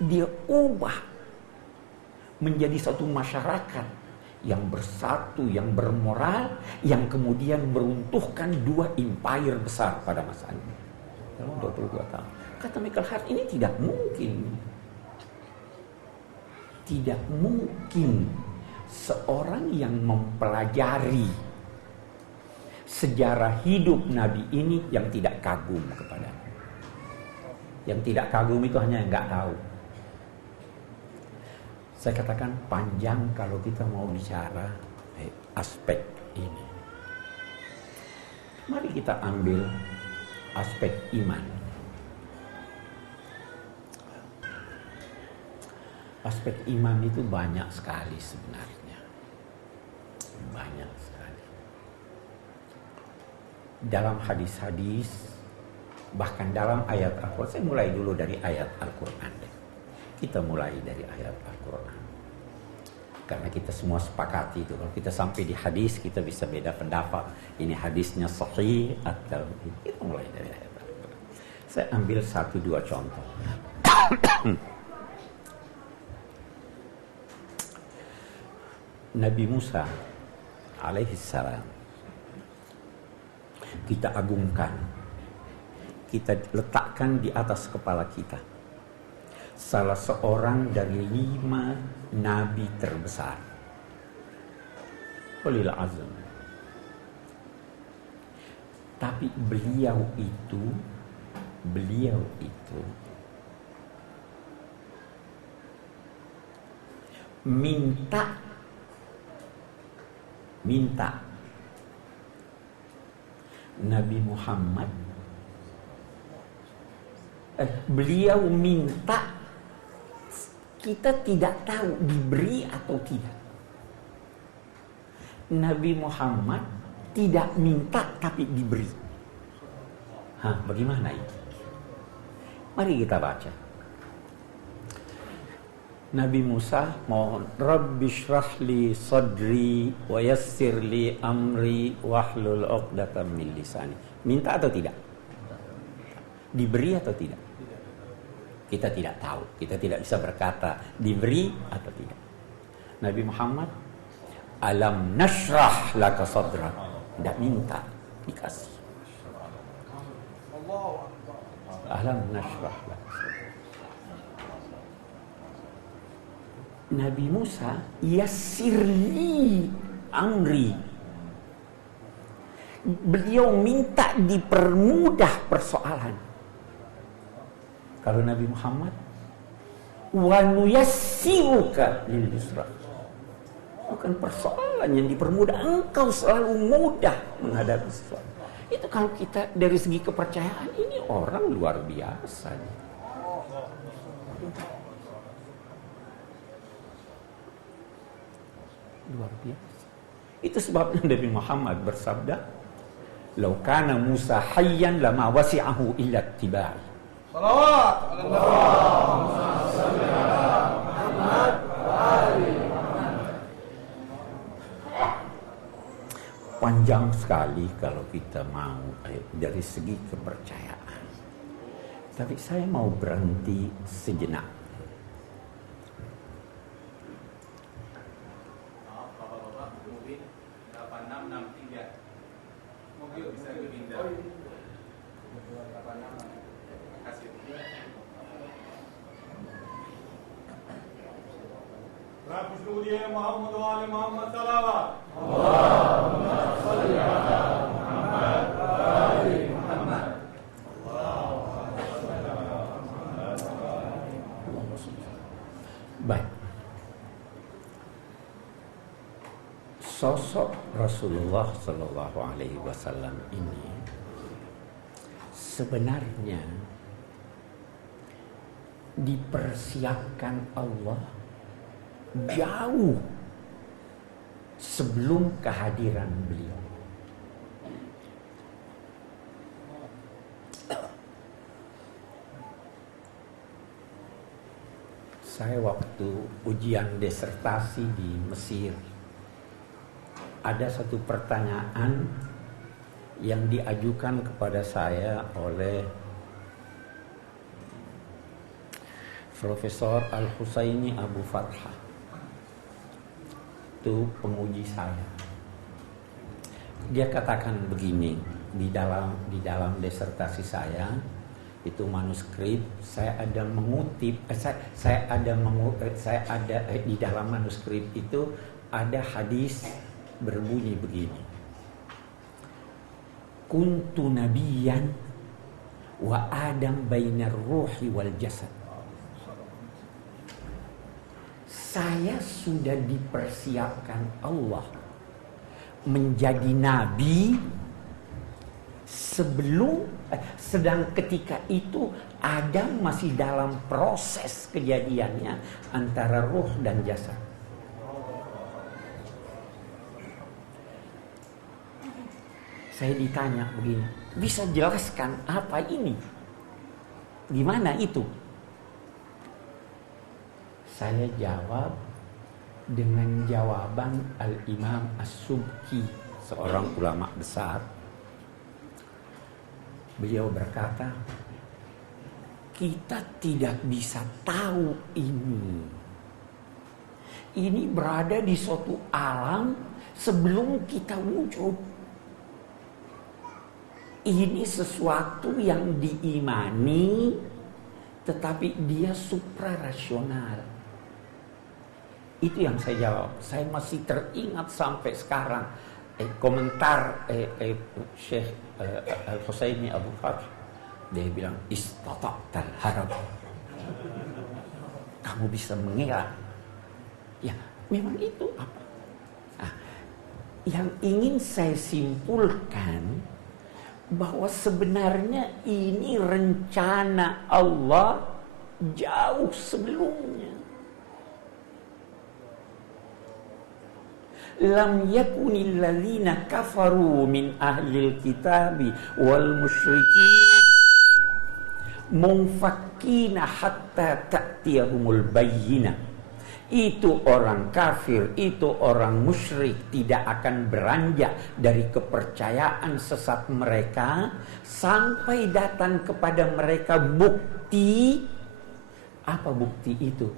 dia ubah menjadi satu masyarakat yang bersatu, yang bermoral, yang kemudian meruntuhkan dua empire besar pada masa ini dalam 22 tahun. Kata Michael Hart, ini tidak mungkin. Tidak mungkin seorang yang mempelajari sejarah hidup Nabi ini yang tidak kagum kepadanya. Yang tidak kagum itu hanya yang nggak tahu. Saya katakan panjang kalau kita mau bicara aspek ini. Mari kita ambil aspek iman. Aspek iman itu banyak sekali sebenarnya. Banyak sekali. Dalam hadis-hadis, bahkan dalam ayat Al-Quran. Saya mulai dulu dari ayat Al-Quran. Kita mulai dari ayat Al-Quran. Karena kita semua sepakati itu. Kalau kita sampai di hadis, kita bisa beda pendapat. Ini hadisnya sahih atau kita mulai dari ayat Al-Quran. Saya ambil 1-2 contoh. Nabi Musa alaihissalam kita agungkan, kita letakkan di atas kepala kita, salah seorang dari 5 nabi terbesar, ulil azm. Tapi beliau itu minta Nabi Muhammad, beliau minta, kita tidak tahu diberi atau tidak. Nabi Muhammad tidak minta tapi diberi. Bagaimana itu? Mari kita baca. Nabi Musa mohon, Rabbi shrahli sadri wa yassirli amri wahlul 'uqdatam min lisani. Minta atau tidak? Diberi atau tidak? Kita tidak tahu. Kita tidak bisa berkata diberi atau tidak. Nabi Muhammad, alam nashrah laka sadrak. Tidak minta, dikasih. Alam nashrah laka. Nabi Musa, yassirli amri. Beliau minta dipermudah persoalan. Kalau Nabi Muhammad, wa nuyassiruka lil yusra. Bukan persoalan yang dipermudah, engkau selalu mudah menghadapi sesuatu. Itu kalau kita dari segi kepercayaan, ini orang luar biasa. Luar biasa. Itu sebabnya Nabi Muhammad bersabda, "Lau kana Musa hayyan lama wasi'ahu illa ittiba'i." Shalawat Allahumma shalli ala Muhammad wa ali Muhammad. Panjang sekali kalau kita mau dari segi kepercayaan. Tapi saya mau berhenti sejenak. Muhammad wa ali Muhammad salawat. Allahumma shalli ala Muhammad wa ali Muhammad. Baik. Sosok Rasulullah Sallallahu Alaihi Wasallam ini sebenarnya dipersiapkan Allah jauh sebelum kehadiran beliau. Saya waktu ujian disertasi di Mesir, ada satu pertanyaan yang diajukan kepada saya oleh Profesor Al-Husaini Abu Farhah itu penguji saya. Dia katakan begini di dalam disertasi saya, itu manuskrip saya ada mengutip di dalam manuskrip itu ada hadis berbunyi begini. Kuntu nabiyan wa Adam bainar ruhi wal jasad. Saya sudah dipersiapkan Allah menjadi nabi sedang ketika itu Adam masih dalam proses kejadiannya antara ruh dan jasad. Saya ditanya begini, bisa jelaskan apa ini? Gimana itu? Saya jawab dengan jawaban Al-Imam As-Subki, seorang ulama besar. Beliau berkata, kita tidak bisa tahu ini. Ini berada di suatu alam sebelum kita wujud. Ini sesuatu yang diimani, tetapi dia suprarasional. Itu yang saya jawab. Saya masih teringat sampai sekarang komentar Syekh Al-Husaini Abu Farhah. Dia bilang, istata'tal harab. Kamu bisa mengelak. Ya, memang itu apa? Nah, yang ingin saya simpulkan bahwa sebenarnya ini rencana Allah jauh sebelumnya. Lam yakunil ladzina kafaru min ahlil kitabi wal musyrikin munfakkina hatta ta'tiyahumul bayyinah. Itu orang kafir, itu orang musyrik tidak akan beranjak dari kepercayaan sesat mereka sampai datang kepada mereka bukti. Apa bukti itu?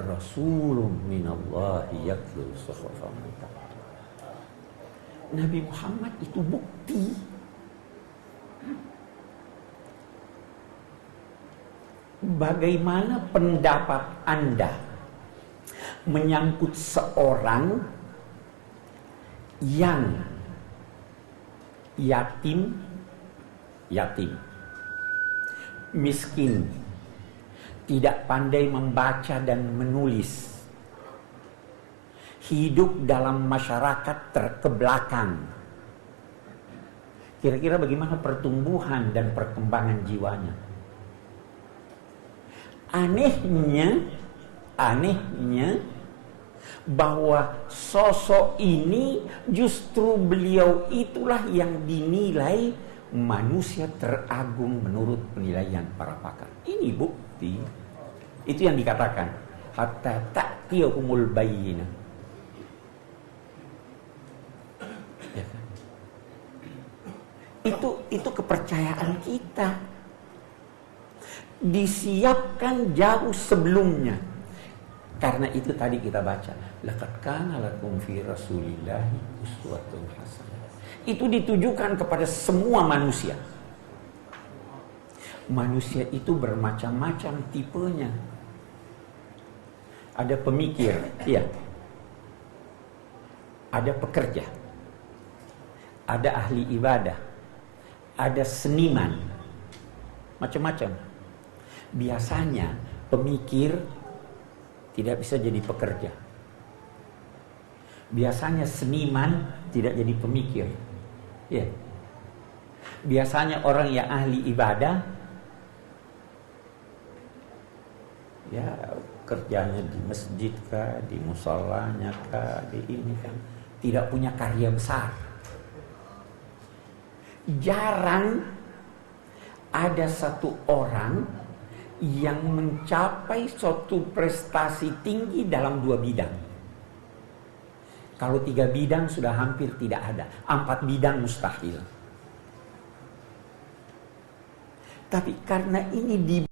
Rasulun minallahi yatlu suhufan mutahharah. Nabi Muhammad itu bukti. Bagaimana pendapat Anda menyangkut seorang yang yatim, miskin, tidak pandai membaca dan menulis, hidup dalam masyarakat terkebelakang? Kira-kira bagaimana pertumbuhan dan perkembangan jiwanya? Anehnya bahwa sosok ini justru beliau itulah yang dinilai manusia teragung menurut penilaian para pakar. Ini bukti. Itu yang dikatakan hatta ta'tiyahumul bayyinah. Ya kan? Itu kepercayaan kita. Disiapkan jauh sebelumnya. Karena itu tadi kita baca, laqad kana lakum fi rasulillahi uswatun hasanah. Itu ditujukan kepada semua manusia. Manusia itu bermacam-macam tipenya. Ada pemikir, iya. Ada pekerja. Ada ahli ibadah. Ada seniman. Macam-macam. Biasanya pemikir tidak bisa jadi pekerja. Biasanya seniman tidak jadi pemikir. Ya. Biasanya orang yang ahli ibadah, ya kerjanya di masjid kah, di musholanya kah, di ini kan, tidak punya karya besar. Jarang ada satu orang yang mencapai suatu prestasi tinggi dalam 2 bidang. Kalau 3 bidang sudah hampir tidak ada. 4 bidang mustahil. Tapi karena ini di